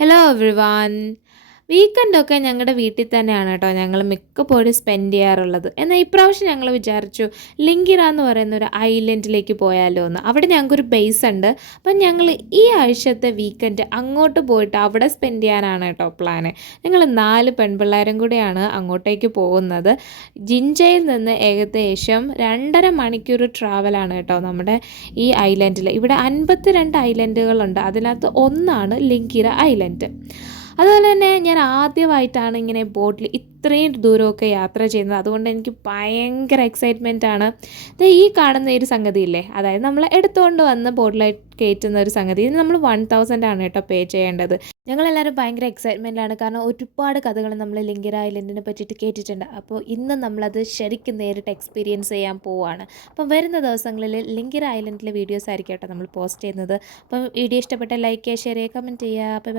Hello everyone. വീക്കെൻഡൊക്കെ ഞങ്ങളുടെ വീട്ടിൽ തന്നെയാണ് കേട്ടോ ഞങ്ങൾ മിക്കപ്പോഴും സ്പെൻഡ് ചെയ്യാറുള്ളത്. എന്നാൽ ഇപ്രാവശ്യം ഞങ്ങൾ വിചാരിച്ചു ലിങ്കിറ എന്ന് പറയുന്ന ഒരു ഐലൻഡിലേക്ക് പോയാലോ എന്ന്. അവിടെ ഞങ്ങൾക്കൊരു ബേസ് ഉണ്ട്. അപ്പം ഞങ്ങൾ ഈ ആഴ്ചത്തെ വീക്കെൻഡ് അങ്ങോട്ട് പോയിട്ട് അവിടെ സ്പെൻഡ് ചെയ്യാനാണ് കേട്ടോ പ്ലാന്. ഞങ്ങൾ 4 പെൺപിള്ളേരും കൂടെയാണ് അങ്ങോട്ടേക്ക് പോകുന്നത്. ജിൻജയിൽ നിന്ന് ഏകദേശം 2.5 മണിക്കൂർ ട്രാവലാണ് കേട്ടോ നമ്മുടെ ഈ ഐലൻഡിൽ. ഇവിടെ 52 ഐലൻഡുകളുണ്ട്. അതിനകത്ത് ഒന്നാണ് ലിങ്കിറ ഐലൻഡ്. അതുപോലെ തന്നെ ഞാൻ ആദ്യമായിട്ടാണ് ഇങ്ങനെ ബോട്ടിൽ ഇത്രയും ദൂരമൊക്കെ യാത്ര ചെയ്യുന്നത്. അതുകൊണ്ട് എനിക്ക് ഭയങ്കര എക്സൈറ്റ്മെൻറ്റാണ്. ഈ കാണുന്ന ഒരു സംഗതിയില്ലേ, അതായത് നമ്മൾ എടുത്തുകൊണ്ട് വന്ന് ബോട്ടിലായി കയറ്റുന്ന ഒരു സംഗതി. ഇത് നമ്മൾ 1000 ആണ് കേട്ടോ പേ ചെയ്യേണ്ടത്. ഞങ്ങളെല്ലാവരും ഭയങ്കര എക്സൈറ്റ്മെൻറ്റാണ്. കാരണം ഒരുപാട് കഥകൾ നമ്മൾ ലിങ്കിറ ഐലൻഡിനെ പറ്റിയിട്ട് കേട്ടിട്ടുണ്ട്. അപ്പോൾ ഇന്ന് നമ്മളത് ശരിക്കും നേരിട്ട് എക്സ്പീരിയൻസ് ചെയ്യാൻ പോവുകയാണ്. അപ്പം വരുന്ന ദിവസങ്ങളിൽ ലിങ്കിറ ഐലൻഡിലെ വീഡിയോസ് ആയിരിക്കും കേട്ടോ നമ്മൾ പോസ്റ്റ് ചെയ്യുന്നത്. അപ്പം വീഡിയോ ഇഷ്ടപ്പെട്ട ലൈക്ക് ചെയ്യുക, ഷെയർ ചെയ്യുക, കമൻറ്റ് ചെയ്യുക. അപ്പോൾ